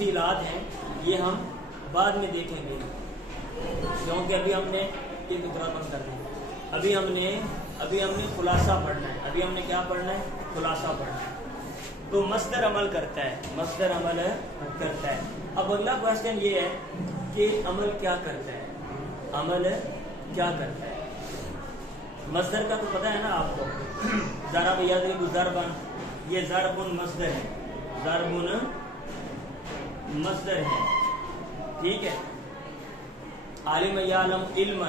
تفصیلات ہیں یہ ہم بعد میں دیکھیں گے، کیونکہ ابھی ہم نے بند کر دیا، ابھی ہم نے خلاصہ پڑھنا ہے، ابھی ہم نے کیا پڑھنا ہے؟ خلاصہ پڑھنا ہے۔ تو مصدر عمل کرتا ہے، مصدر عمل کرتا ہے۔ اب اگلا کوشچن یہ ہے کہ عمل کیا کرتا ہے؟ عمل کیا کرتا ہے؟ مصدر کا تو پتہ ہے نا آپ کو، ضرب یضرب ضربن، یہ ضرب مصدر ہے، ضرب مصدر ہے، ٹھیک ہے۔ عالم یعلم علما،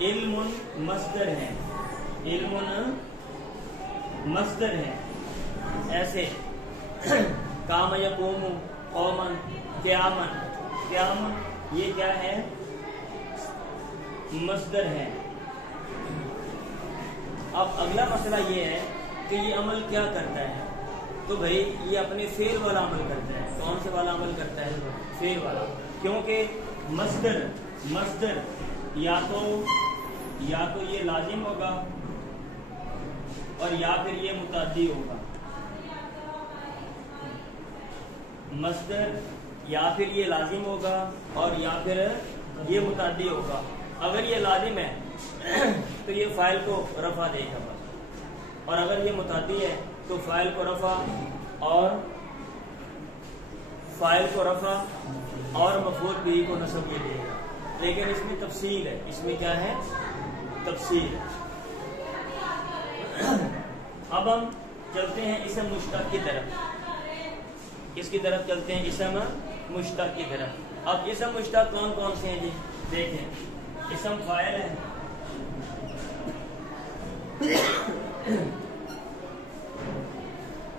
علم مصدر ہے، علم مصدر ہے۔ ایسے قام یقوم قوما، قیاما، قیام یہ کیا ہے؟ مصدر ہے۔ اب اگلا مسئلہ یہ ہے کہ یہ عمل کیا کرتا ہے؟ تو بھائی یہ اپنے فعل والا عمل کرتا ہے۔ کون سے والا عمل کرتا ہے؟ فعل والا، کیونکہ مصدر یا تو یہ لازم ہوگا اور یا پھر یہ متعدی ہوگا۔ مصدر یا پھر یہ لازم ہوگا اور یا پھر یہ متعدی ہوگا۔ اگر یہ لازم ہے تو یہ فاعل کو رفع دے گا بس، اور اگر یہ متعدی ہے تو فاعل کو رفع اور مفعول بھی کو نصب بھی دے گا۔ لیکن اس میں تفصیل ہے، اس میں کیا ہے؟ تفصیل ہے۔ اب ہم چلتے ہیں اسم مشتق کی طرف۔ کس کی طرف چلتے ہیں؟ اسم مشتق کی طرف۔ اب اسم مشتق کون کون سے ہیں جی؟ دیکھیں، اسم فاعل ہے،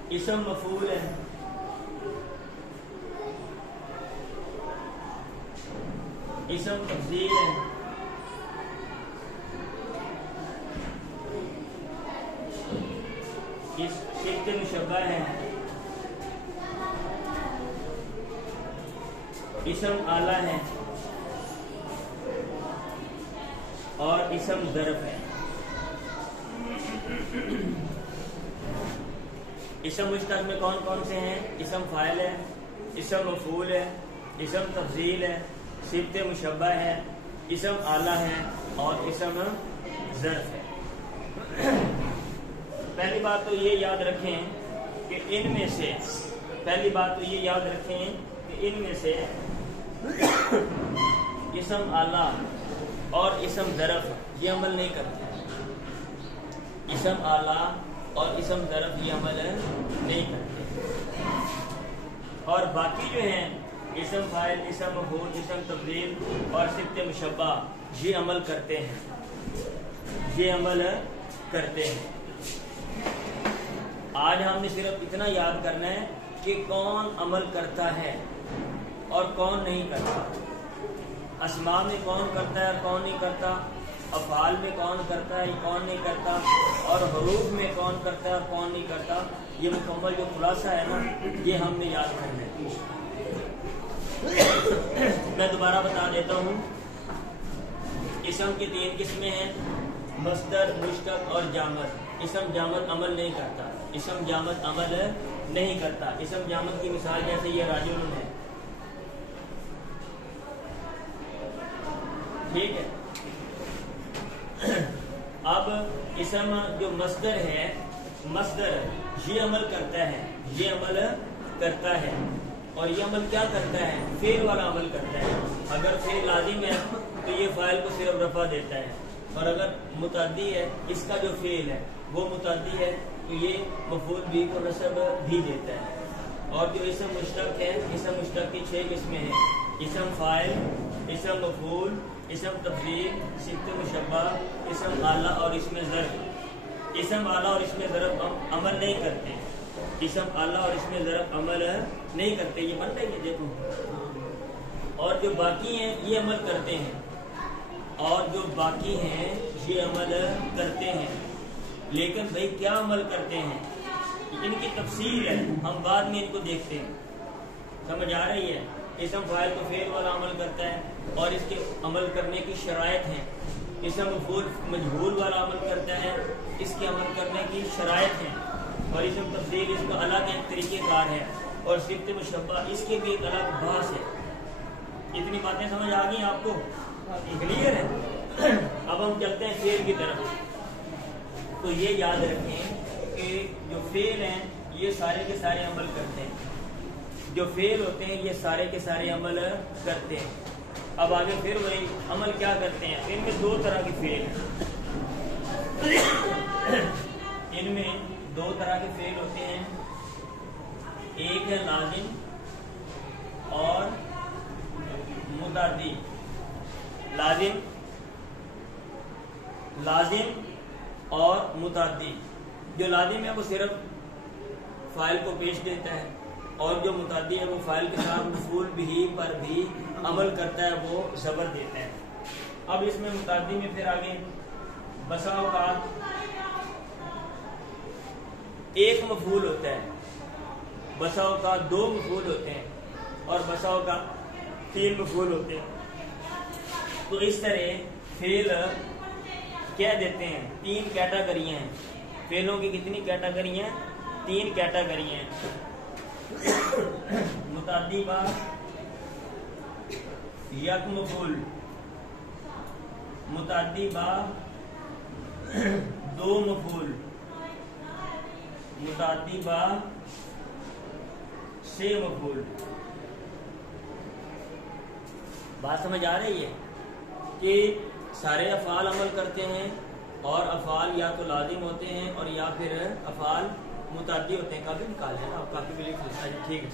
اسم مفعول ہے، اسم تفضیل ہے، صفت مشبہ ہے، اسم آلہ ہے اور اسم ظرف ہے۔ اسم مشتق میں کون کون سے ہیں؟ اسم فاعل ہے، اسم مفعول ہے، اسم تفضیل ہے، صفت مشبہ ہے، اسم آلہ ہے اور اسم ظرف ہے۔ پہلی بات تو یہ یاد رکھیں کہ ان میں سے اسم آلہ اور اسم ظرف یہ عمل نہیں کرتے۔ اسم آلہ اور اسم ظرف یہ عمل نہیں کرتے، اور باقی جو ہیں اسم فاعل، اسم مفعول، اسم تفضیل اور صفت مشبہ یہ عمل کرتے ہیں۔ آج ہم نے صرف اتنا یاد کرنا ہے کہ کون عمل کرتا ہے اور کون نہیں کرتا، اسماء میں کون کرتا ہے اور کون نہیں کرتا، افعال میں کون کرتا ہے کون نہیں کرتا، اور حروف میں کون کرتا ہے اور کون نہیں کرتا۔ یہ مکمل جو خلاصہ ہے نا یہ ہم نے یاد کرنا ہے۔ میں دوبارہ بتا دیتا ہوں، اسم کی 3 قسمیں ہیں، مصدر، مشتق اور جامد۔ اسم جامد عمل نہیں کرتا، اسم جامد عمل نہیں کرتا۔ اسم جامد کی مثال جیسے یہ راجل ہے، ٹھیک ہے۔ اب اسم جو مصدر ہے، مصدر یہ عمل کرتا ہے، اور یہ عمل کیا کرتا ہے؟ فعل والا عمل کرتا ہے۔ اگر فعل لازم ہے تو یہ فاعل کو صرف رفع دیتا ہے، اور اگر متعدی ہے، اس کا جو فعل ہے وہ متعدی ہے تو یہ مفعول بھی کو نصب بھی دیتا ہے۔ اور جو اسم مشتق ہے، اسم مشتق کی 6 قسمیں ہیں، اسم فاعل، اسم مفعول، اسم تفضیل، صفت مشبہ، اسم آلہ اور اسم ظرف۔ اسم آلہ اور اسم ظرف عمل نہیں کرتے، اسم آلہ اور اسم ظرف عمل نہیں کرتے۔ یہ بنتا ہے، یہ دیکھو، اور جو باقی ہیں یہ عمل کرتے ہیں، یہ عمل کرتے ہیں۔ لیکن بھائی کیا عمل کرتے ہیں؟ ان کی تفصیل ہے، ہم بعد میں ان کو دیکھتے ہیں۔ سمجھ آ رہی ہے؟ اسم فاعل تو فعل والا عمل کرتا ہے اور اس کے عمل کرنے کی شرائط ہیں۔ اسم مفعول مجہول والا عمل کرتا ہے، اس کے عمل کرنے کی شرائط ہیں، اور اسم تفضیل اس کا الگ ایک طریقہ کار ہے۔ اور صفت مشبہ اس کے بھی ایک الگ بحث ہے. اتنی باتیں سمجھ آ گئی آپ کو؟ کلیئر ہے؟ اب ہم چلتے ہیں فعل کی طرف. تو یہ یاد رکھیں کہ جو فعل ہیں یہ سارے کے سارے عمل کرتے ہیں. جو فعل ہوتے ہیں یہ سارے کے سارے عمل کرتے ہیں. اب آگے پھر وہی عمل کیا کرتے ہیں. ان میں دو طرح کے فعل ہیں. ان میں دو طرح کے فعل ہوتے ہیں. ایک ہے لازم اور متعدی. لازم اور متعدی. جو لازم ہے وہ صرف فاعل کو پیش دیتا ہے اور جو متعدی ہے وہ فاعل کے ساتھ مفعول بھی پر بھی عمل کرتا ہے, وہ زبر دیتا ہے. اب اس میں متعدی میں پھر آگے بسا اوقات ایک مفعول ہوتا ہے, بسا اوقات دو مفعول ہوتے ہیں اور بسا اوقات تین مفعول ہوتے ہیں. تو اس طرح فعل کہہ دیتے ہیں تین کیٹاگریاں ہیں. فعلوں کی کتنی کیٹاگریاں ہیں؟ تین کیٹاگریاں ہیں. متعدی با یک مفعول, متعدی با دو مفعول, متعدی با سے مفعول. بات سمجھ آ رہی ہے کہ سارے افعال عمل کرتے ہیں اور افعال یا تو لازم ہوتے ہیں اور یا پھر افعال متعدی ہوتے ہیں. کافی نکال لینا آپ, کافی بھی لکھ لینا, ٹھیک ہے,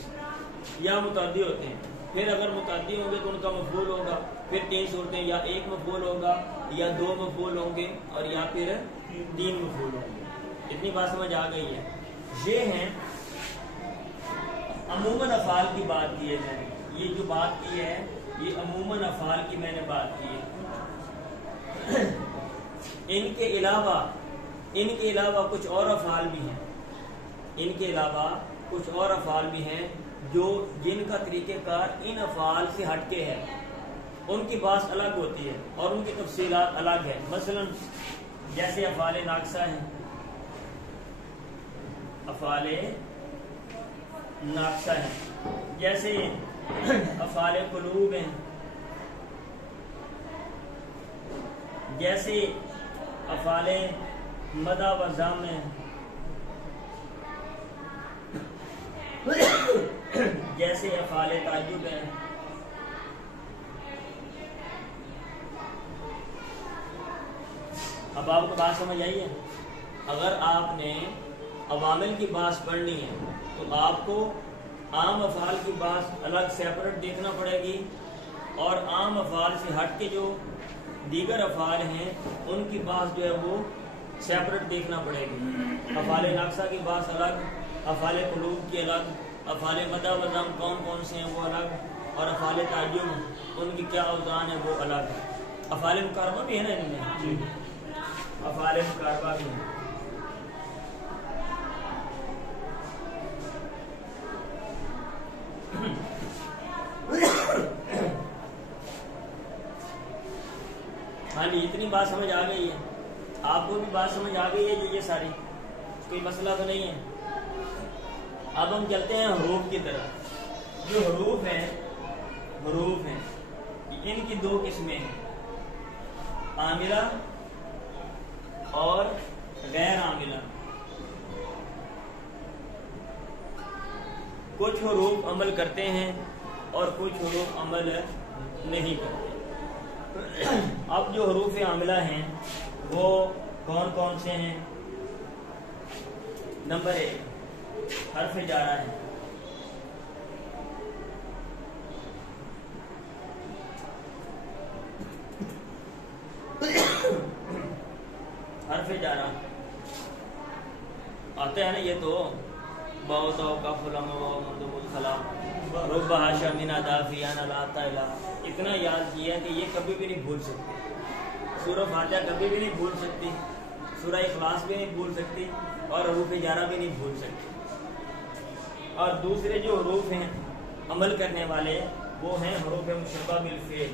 یا متعدی ہوتے ہیں. پھر اگر متعدی ہوں گے تو ان کا مفعول ہوگا. پھر تین صورتیں, یا ایک مفعول ہوگا یا دو مفعول ہوں گے اور یا پھر تین مفعول ہوں گے. اتنی بات سمجھ آ گئی ہے. یہ ہیں عموماً افعال کی بات کی ہے میں نے. یہ جو بات کی ہے یہ عموماً افعال کی میں نے بات کی ہے. ان کے علاوہ کچھ اور افعال بھی ہیں. ان کے علاوہ کچھ اور افعال بھی ہیں جو جن کا طریقہ کار ان افعال سے ہٹ کے ہے. ان کی بات الگ ہوتی ہے اور ان کی تفصیلات الگ ہے. مثلا جیسے افعال ناقصہ ہیں, افعال ناقصہ ہیں, جیسے افعال قلوب ہیں, جیسے افعال مدح و ذم ہیں, جیسے افعال تعجب ہیں. اب آپ کو بات سمجھ آئی ہے؟ اگر آپ نے عوامل کی بات پڑھنی ہے تو آپ کو عام افعال کی بات الگ سیپریٹ دیکھنا پڑے گی اور عام افعال سے ہٹ کے جو دیگر افعال ہیں ان کی بات جو ہے وہ سیپریٹ دیکھنا پڑے گی. افعال ناقصہ کی بات الگ, افعال قلوب کی الگ, افعال مدح و ذم کون کون سے ہیں وہ الگ, اور افعال تعجب ان کی کیا اوزان ہے وہ الگ. افعال مقاربہ بھی ہے نا ان میں, افعال مقاربہ بھی ہیں. ہاں جی, اتنی بات سمجھ آ گئی ہے آپ کو بھی بات سمجھ آ گئی ہے جی. یہ ساری کوئی مسئلہ تو نہیں ہے. اب ہم چلتے ہیں حروف کی طرف. جو حروف ہیں ان کی دو قسمیں ہیں, عاملہ اور غیر عاملہ. کچھ حروف عمل کرتے ہیں اور کچھ حروف عمل نہیں کرتے. اب جو حروف عاملہ ہیں وہ کون کون سے ہیں؟ نمبر 1 حرف جارہ ہے. حرف جارہ آتے ہیں نا یہ تو بہت رب حاشا من دافیان لا تعالی. اتنا یاد کیا کہ یہ کبھی بھی نہیں بھول سکتے. سورہ فاتحہ کبھی بھی نہیں بھول سکتی, سورہ اخلاص بھی نہیں بھول سکتی اور حروف جارہ بھی نہیں بھول سکتی. اور دوسرے جو حروف ہیں عمل کرنے والے وہ ہیں حروف مشبہ بالفعل.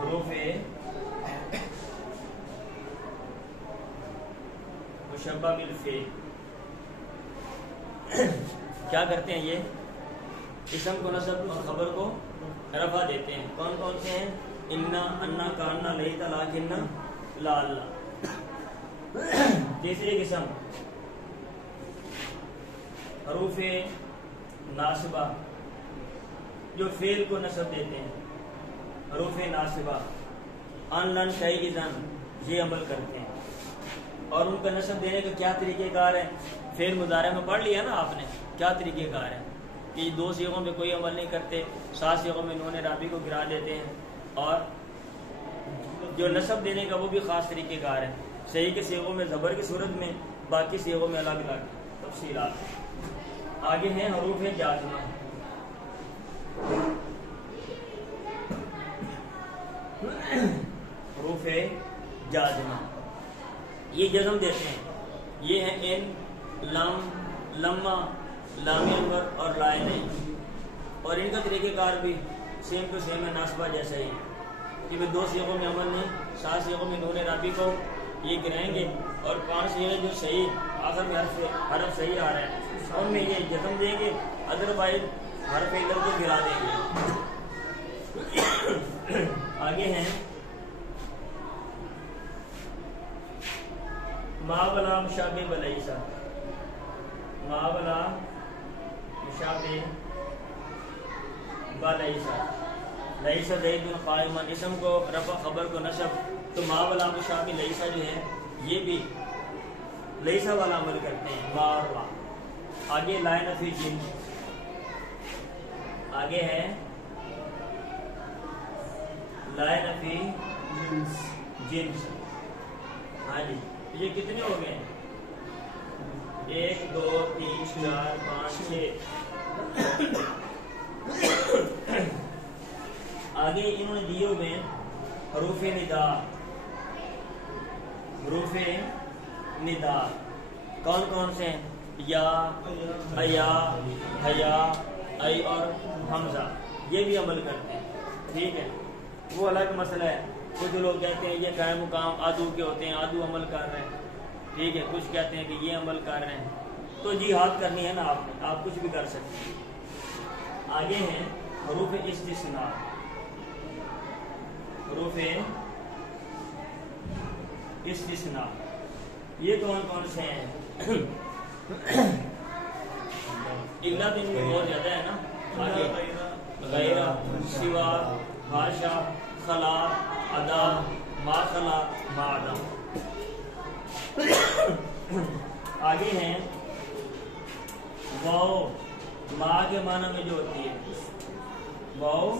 حروف مشبہ بالفعل کیا کرتے ہیں یہ اسم کو نصب اور خبر کو رفع دیتے ہیں. کون کون سے ہیں؟ انا، انا، کانا، لیتا، لاکننا، لا اللہ. تیسری قسم حروف ناصبہ جو فعل کو نصب دیتے ہیں. حروف ناصبہ ان، لن، شیء، اذن یہ عمل کرتے ہیں. اور ان کا نصب دینے کا کیا طریقہ کار ہے؟ فعل مضارع میں پڑھ لیا نا آپ نے کیا طریقہ کار ہے کہ 2 صیغوں میں کوئی عمل نہیں کرتے، 7 صیغوں میں نون رابی کو گرا دیتے ہیں. اور جو نصب دینے کا وہ بھی خاص طریقہ کار ہے. صحیح کے صیغوں میں زبر کی صورت میں، باقی صیغوں میں الگ الگ تفصیلات. آگے ہیں حروف جازمہ. حروف جازمہ یہ جزم دیتے ہیں. یہ ہیں ان، لم، لما، لام انور اور لائے نہیں. اور ان کا طریقہ کار بھی سیم ٹو سیم ہے، ناصبہ جیسا ہی کہ 2 صیغوں میں عمل نہیں، 7 صیغوں میں نون رابی کو یہ گرائیں گے اور 5 صیغے جو صحیح آخر میں حرف صحیح آ رہا ہے ان میں یہ جزم دیں گے، ادروائز حرف علت کو گرا دیں گے. آگے ہیں ما بلا مشابہ بلیسا. ما بلا مشابہ بلیسا. لیسا زید قائما اسم کو رفع خبر کو نصب. تو ما بلا مشابہ لیسا جو ہے یہ بھی لیسا والا عمل کرتے ہیں. ما اور لا. آگے لائن فی جن. آگے ہے لائن فی جنس. ہاں جی یہ کتنے ہو گئے؟ 1 2 3 4 5 6. آگے انہوں نے دیے ہوئے حروف ندا. حروف ندا کون کون سے ہیں؟ یا، ایا، حیا، ای اور حمزہ یہ بھی عمل کرتے ہیں. ٹھیک ہے وہ الگ مسئلہ ہے. کچھ لوگ کہتے ہیں یہ قائم مقام آدو کے ہوتے ہیں، آدو عمل کر رہے ہیں. ٹھیک ہے کچھ کہتے ہیں کہ یہ عمل کر رہے ہیں. تو جہاد کرنی ہے نا آپ نے، آپ کچھ بھی کر سکتے ہیں. آگے ہیں حروف استثناء. حروف استثناء یہ کون کون سے ہیں؟ علت ان میں بہت زیادہ ہے نا. آگے غیر، سوا، حاشا، خلا، ادا، ما خلا، ما عدا. آگے ہیں واو. ما کے معنی میں جو ہوتی ہے واو،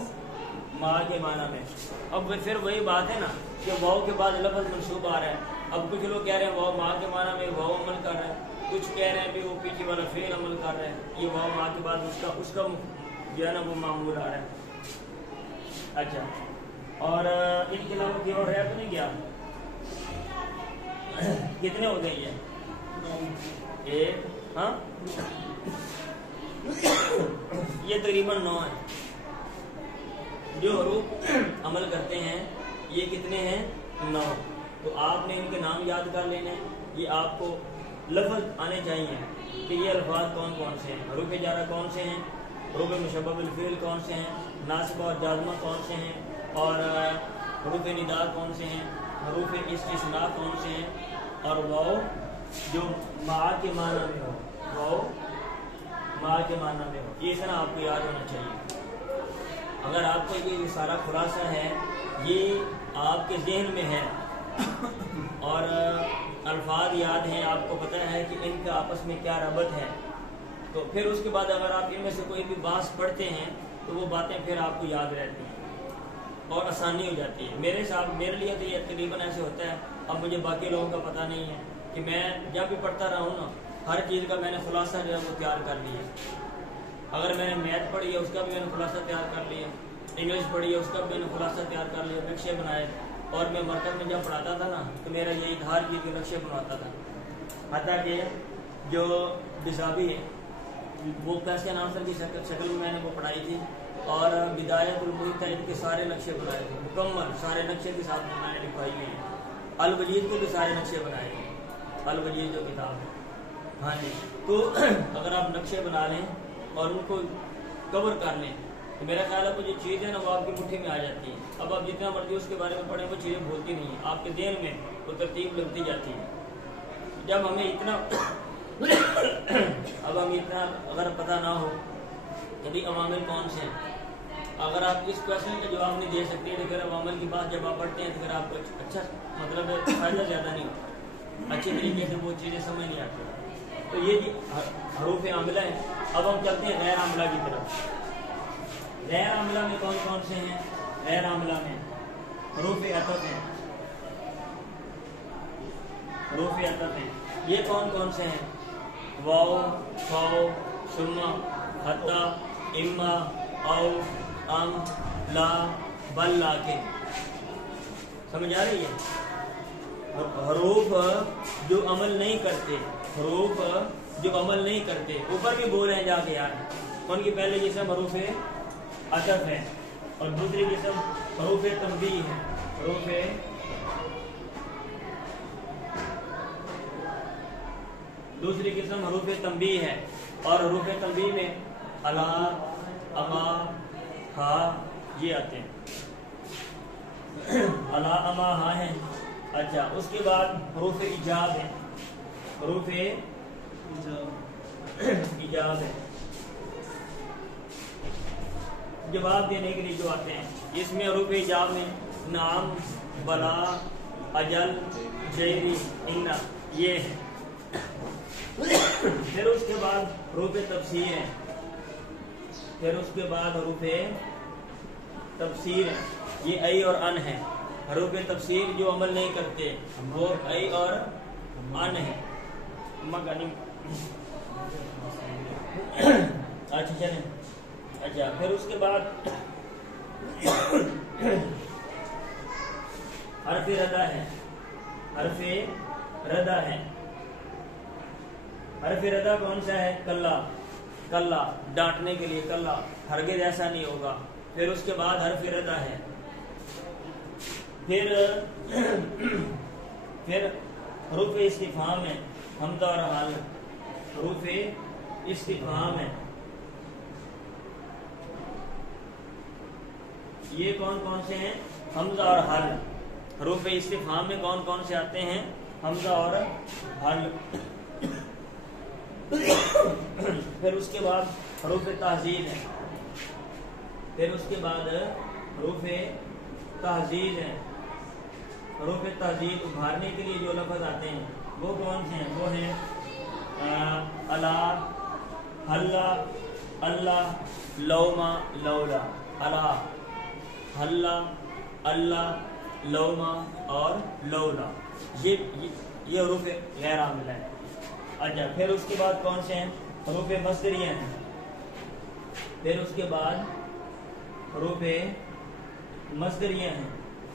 ما کے معنی میں. اب پھر وہی بات ہے نا کہ واو کے بعد لفظ منصوب آ رہا ہے. اب کچھ لوگ کہہ رہے ہیں واو ما کے معنی میں واو عمل کر رہا ہے، کچھ کہہ رہے ہیں بھی وہ پیچھے والا فعل عمل کر رہا ہے. یہ واو ما کے بعد اس کا جو ہے نا وہ معمول آ رہا ہے. اچھا اور ان کے علاوہ کوئی اور ہے تو نہیں گیا؟ کتنے ہو گئے یہ؟ 1 ہاں یہ تقریباً 9 ہے جو حروف عمل کرتے ہیں. یہ کتنے ہیں؟ 9. تو آپ نے ان کے نام یاد کر لینے. یہ آپ کو لفظ آنے چاہیے کہ یہ الفاظ کون کون سے ہیں. حروف جارہ کون سے ہیں، حروف مشبہ بالفعل کون سے ہیں، ناصبہ اور جازمہ کون سے ہیں، اور حروف ندا کون سے ہیں، حروف استثناء کون سے ہیں، اور واو جو ما کے معنی میں ہو، واو ما کے معنی میں ہو. یہ اتنا آپ کو یاد ہونا چاہیے. اگر آپ کو یہ سارا خلاصہ ہے یہ آپ کے ذہن میں ہے اور الفاظ یاد ہیں، آپ کو پتہ ہے کہ ان کا آپس میں کیا ربط ہے، تو پھر اس کے بعد اگر آپ ان میں سے کوئی بھی بات پڑھتے ہیں تو وہ باتیں پھر آپ کو یاد رہتی ہیں اور آسانی ہو جاتی ہے. میرے لیے تو یہ تقریباً ایسے ہوتا ہے. اب مجھے باقی لوگوں کا پتہ نہیں ہے کہ میں جب بھی پڑھتا رہا ہوں نا ہر چیز کا میں نے خلاصہ جو ہے وہ تیار کر لیا. اگر میں نے میتھ پڑھی ہے اس کا بھی میں نے خلاصہ تیار کر لیا، انگلش پڑھی ہے اس کا بھی میں نے خلاصہ تیار کر لیا، نقشے بنائے. اور میں مرکز میں جب پڑھاتا تھا نا تو میرا یہی ہر چیز کے نقشے بنواتا تھا. حتیٰ کہ جو بزابی ہے وہ کیسے نام سر کی شکل میں نے وہ پڑھائی تھی، اور بدایت المحتجب کے سارے نقشے بنائے تھے مکمل، سارے نقشے کے ساتھ میں نے لکھوائی ہوئی ہے. الوجید کے بھی سارے نقشے بنائے تھے، الوجید جو کتاب ہے. ہاں جی تو اگر آپ نقشے بنا لیں اور ان کو کور کر لیں تو میرا خیال ہے وہ جو چیز ہے نا وہ آپ کی مٹھی میں آ جاتی ہے. اب آپ جتنا مرضی اس کے بارے میں پڑھیں وہ چیزیں بھولتی نہیں ہیں, آپ کے ذہن میں وہ ترتیب لگتی جاتی ہے. جب ہمیں اتنا اگر پتہ نہ ہو کہ بھی عوامل کون سے ہیں, اگر آپ اس کوشچن کا جواب نہیں دے سکتے تو پھر عوامل کی بات جب آپ پڑھتے ہیں تو پھر آپ کو اچھا مطلب فائدہ زیادہ نہیں ہوتا, اچھے طریقے سے وہ چیزیں سمجھ نہیں آتی. تو یہ جی حروف عاملہ ہے. اب ہم چلتے ہیں غیر عاملہ کی طرف. غیر عاملہ میں کون کون سے ہیں؟ غیر عاملہ میں حروف عطف ہیں. حروف عطف ہیں یہ کون کون سے ہیں؟ واو, فاو, ثم, حتی, اما, او, ام, لا, بل, لاکن. سمجھ آ رہی ہے؟ حروف جو عمل نہیں کرتے, حروف جو عمل نہیں کرتے, اوپر بھی بول رہے ہیں جا کے یار. ان کی پہلے قسم حروف عطف ہے اور دوسری قسم حروف تنبیہ ہے. دوسری قسم حروف تنبیہ ہے اور حروف تنبیہ میں الا, اما, ہا یہ آتے ہیں. الا, اما, ہا ہیں. اچھا اس کے بعد حروف ایجاب ہیں. حروف ایجاب ہے جواب دینے کے لیے جو آتے ہیں. اس میں حروف ایجاب میں نام, بلا, اجل, جیری, ان یہ ہے. پھر اس کے بعد حروف تفسیر ہیں. یہ ای اور ان ہے. حروف تفسیر جو عمل نہیں کرتے وہ ای اور ان ہے. اچھا چلیں. اچھا پھر اس کے بعد حرف ردا ہے. حرف ردا کون سا ہے؟ کلا, ڈانٹنے کے لیے کلا, ہرگز ایسا نہیں ہوگا. پھر اس کے بعد حرف ردا ہے. پھر حروف استفہام ہے. حمزہ اور حال حروف استفہام ہے. یہ کون کون سے ہیں؟ حمزہ اور حل. حروف استفہام میں کون کون سے آتے ہیں؟ حمزہ اور حل. پھر اس کے بعد حروف تہذیب ہے. حروف تہذیب ابھارنے کے لیے جو لفظ آتے ہیں وہ کون سے ہیں؟ وہ ہیں الا, حلا, اللہ, لوما, لولا. الا, حلا, اللہ, لوما اور لولا. یہ حروف غیر عاملہ ہے. اچھا پھر اس کے بعد کون سے ہیں؟ حروف مصدریہ ہیں.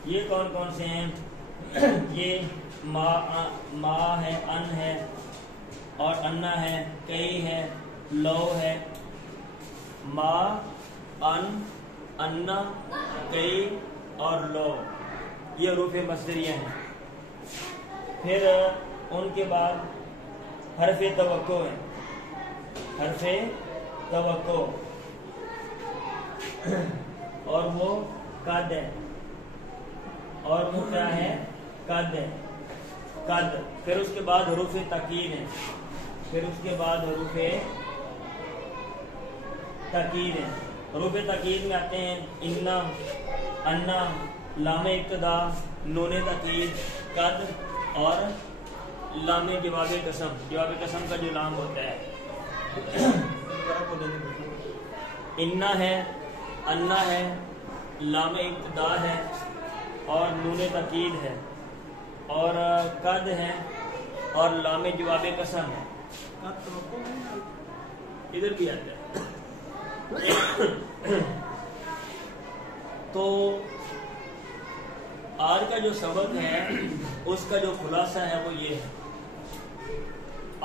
یہ کون کون سے ہیں؟ یہ ما ہے, ان ہے اور انا ہے, کئی ہے, لو ہے. ما, ان, انا, کئی اور لو یہ حروف مصدریہ ہیں. پھر ان کے بعد حرف توقع ہے. حرف توقع اور وہ قد ہے. اور وہ کیا ہے؟ قد ہے. قد. پھر اس کے بعد حروف تاکید ہیں. حروف تاکید میں آتے ہیں انا, انا, لام ابتدا, نون تاکید, قد اور لام جواب قسم. جواب قسم کا جو لام ہوتا ہے انا ہے, انا ہے, لام ابتدا ہے اور نون تاکید ہے اور قد ہے اور لام جواب قسم ہے. ادھر بھی آتا ہے. تو آج کا جو سبق ہے اس کا جو خلاصہ ہے وہ یہ ہے.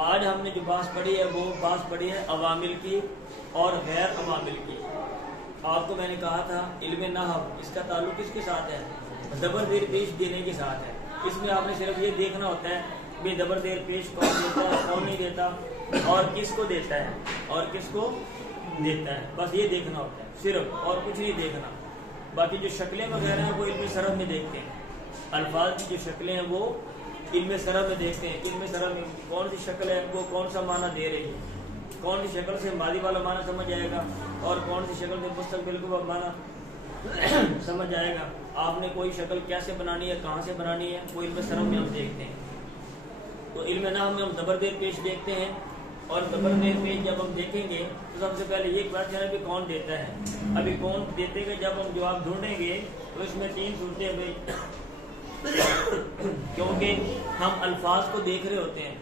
آج ہم نے جو بات پڑھی ہے وہ بات پڑھی ہے عوامل کی اور غیر عوامل کی. آپ کو میں نے کہا تھا علم نحو اس کا تعلق کس کے ساتھ ہے؟ زبر زیر پیش دینے کے ساتھ ہے. اس میں آپ نے صرف یہ دیکھنا ہوتا ہے کہ زبر زیر پیش کون دیتا ہے, کون نہیں دیتا, اور کس کو دیتا ہے اور کس کو دیتا ہے، بس یہ دیکھنا ہوتا ہے صرف، اور کچھ نہیں دیکھنا۔ باقی جو شکلیں وغیرہ ہیں وہ علم صرف میں دیکھتے ہیں، الفاظ کی جو شکلیں ہیں وہ علم صرف میں دیکھتے ہیں، علم صرف میں کون سی شکل ہے وہ کون سا معنی دے رہی ہے، کون سی شکل سے ماضی والا معنی سمجھ آئے گا اور کون سی شکل سے مستقبل کو معنی سمجھ آئے گا۔ آپ نے کوئی شکل کیسے بنانی ہے، کہاں سے بنانی ہے، وہ علم صرف میں ہم دیکھتے ہیں۔ تو علم نحو میں ہم زبردیر پیش دیکھتے ہیں، اور زبردیر پیش جب ہم دیکھیں گے تو سب سے پہلے یہ کوشچن ہے کہ کون دیتا ہے۔ ابھی کون دیتے گا جب ہم جواب ڈھونڈیں گے تو اس میں 3 صورتیں ہوئی، کیونکہ ہم الفاظ کو دیکھ رہے ہوتے ہیں۔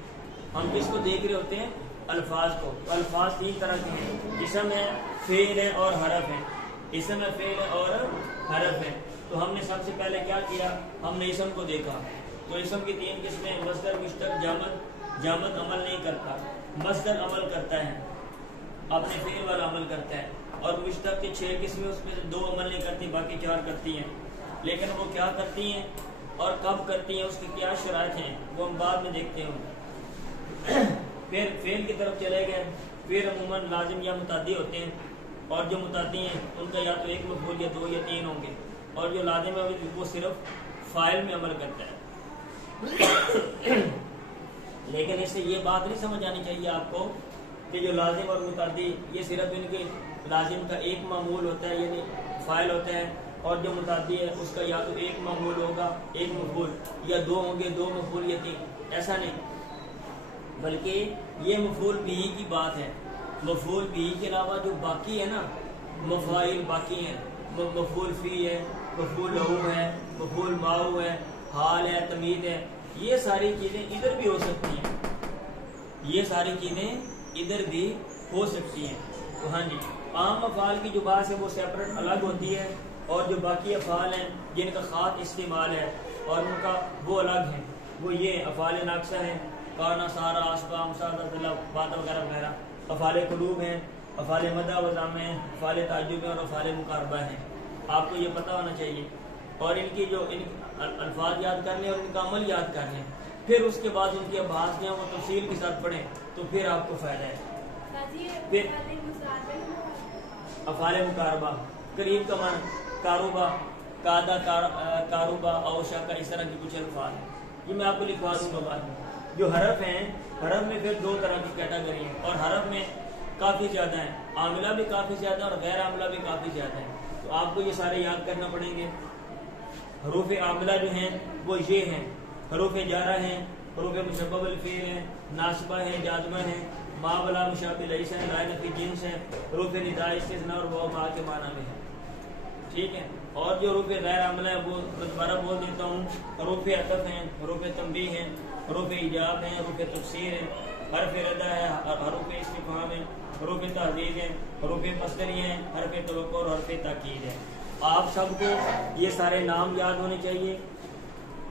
ہم کس کو دیکھ رہے ہوتے ہیں؟ الفاظ کو۔ تو الفاظ 3 طرح کے ہیں، اسم ہے، فعل ہے اور حرف ہے۔ اسم ہے، فعل ہے اور حرف ہے۔ تو ہم نے سب سے پہلے کیا کیا؟ ہم نے اسم کو دیکھا۔ تو اسم کی 3 قسمیں، مصدر، مشتق، جامد۔ جامد عمل نہیں کرتا، مصدر عمل کرتا ہے، اپنے فعل والا عمل کرتا ہے۔ اور مشتق کی 6 قسمیں، اس میں سے 2 عمل نہیں کرتی، باقی 4 کرتی ہیں۔ لیکن وہ کیا کرتی ہیں اور کب کرتی ہیں، اس کی کیا شرائط ہیں، وہ ہم بعد میں دیکھتے ہیں۔ پھر فعل کی طرف چلے گئے۔ پھر عموماً لازم یا متعدی ہوتے ہیں، اور جو متعدی ہیں ان کا یا تو 1 مفعول یا 2 یا 3 ہوں گے، اور جو لازم ہے وہ صرف فاعل میں عمل کرتا ہے۔ لیکن اس سے یہ بات نہیں سمجھ آنی چاہیے آپ کو کہ جو لازم اور متعدی یہ صرف ان کے لازم کا 1 معمول ہوتا ہے، یعنی فاعل ہوتا ہے، اور جو متعدی ہے اس کا یا تو 1 معمول ہوگا، 1 مفعول، یا 2 ہوں گے، 2 مفعول یا 3۔ ایسا نہیں، بلکہ یہ مفعول بھی کی بات ہے۔ مفعول بھی کے علاوہ جو باقی ہے نا، مفاعل باقی ہیں، مفعول فی ہے، مفعول لہو ہے، مفعول معہ ہے، حال ہے، تمید ہے، یہ ساری چیزیں ادھر بھی ہو سکتی ہیں، یہ ساری چیزیں ادھر بھی ہو سکتی ہیں۔ تو ہاں جی، عام افعال کی جو بات ہے وہ سیپریٹ الگ ہوتی ہے، اور جو باقی افعال ہیں جن کا خاص استعمال ہے اور ان کا وہ الگ ہیں، وہ یہ افعال ناقصہ ہیں، کانا، سارا، اسبا، مساعدہ، بات وغیرہ وغیرہ۔ افعال قلوب ہیں، افعال مدح و ذم ہیں، افعال تعجب ہیں، اور افعال مقاربہ ہیں۔ آپ کو یہ پتہ ہونا چاہیے، اور ان کی جو الفاظ یاد کر لیں اور ان کا عمل یاد کر لیں، پھر اس کے بعد ان کے ابحاث جو ہیں وہ تفصیل کے ساتھ پڑھیں تو پھر آپ کو فائدہ ہے۔ پھر افعال مقاربہ، قریب کا معنی کاروبا، قادہ، کاروبا، اوشا کا، اس طرح کے کچھ الفاظ ہیں، یہ میں آپ کو لکھوا دوں گا بعد میں۔ جو حرف ہیں، حرف میں پھر 2 طرح کی کیٹیگری ہیں، اور حرف میں کافی زیادہ ہیں، عاملہ بھی کافی زیادہ اور غیر عاملہ بھی کافی زیادہ ہیں۔ تو آپ کو یہ سارے یاد کرنا پڑیں گے۔ حروف عاملہ جو ہیں وہ یہ ہیں، حروف جارہ ہیں، حروف مشبہ بالفعل ہیں، ناصبہ ہیں، جازمہ ہیں، ما بلا مشابہ لیس ہیں، لا نفی جنس ہیں، حروف نداء استثناء اور وہ ما کے معنی میں ہے، ٹھیک ہے۔ اور جو حروف غیر عاملہ ہے وہ دوبارہ بول دیتا ہوں، حروف عطف ہیں، حروف تنبیہ ہیں، حروف ایجاب ہیں، حروف تفسیر ہیں، حرف ردا ہے، حروف استفہام ہیں، حروف تحدید ہیں، حروف مصدری ہیں، حرف توقع اور حرف تاکید ہے۔ آپ سب کو یہ سارے نام یاد ہونے چاہیے،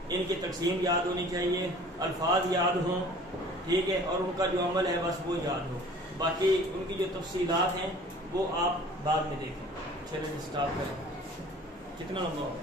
ان کی تقسیم یاد ہونی چاہیے، الفاظ یاد ہوں، ٹھیک ہے، اور ان کا جو عمل ہے بس وہ یاد ہو، باقی ان کی جو تفصیلات ہیں وہ آپ بعد میں دیکھیں۔ چلیں اسٹارٹ کریں، کتنا لمبا ہو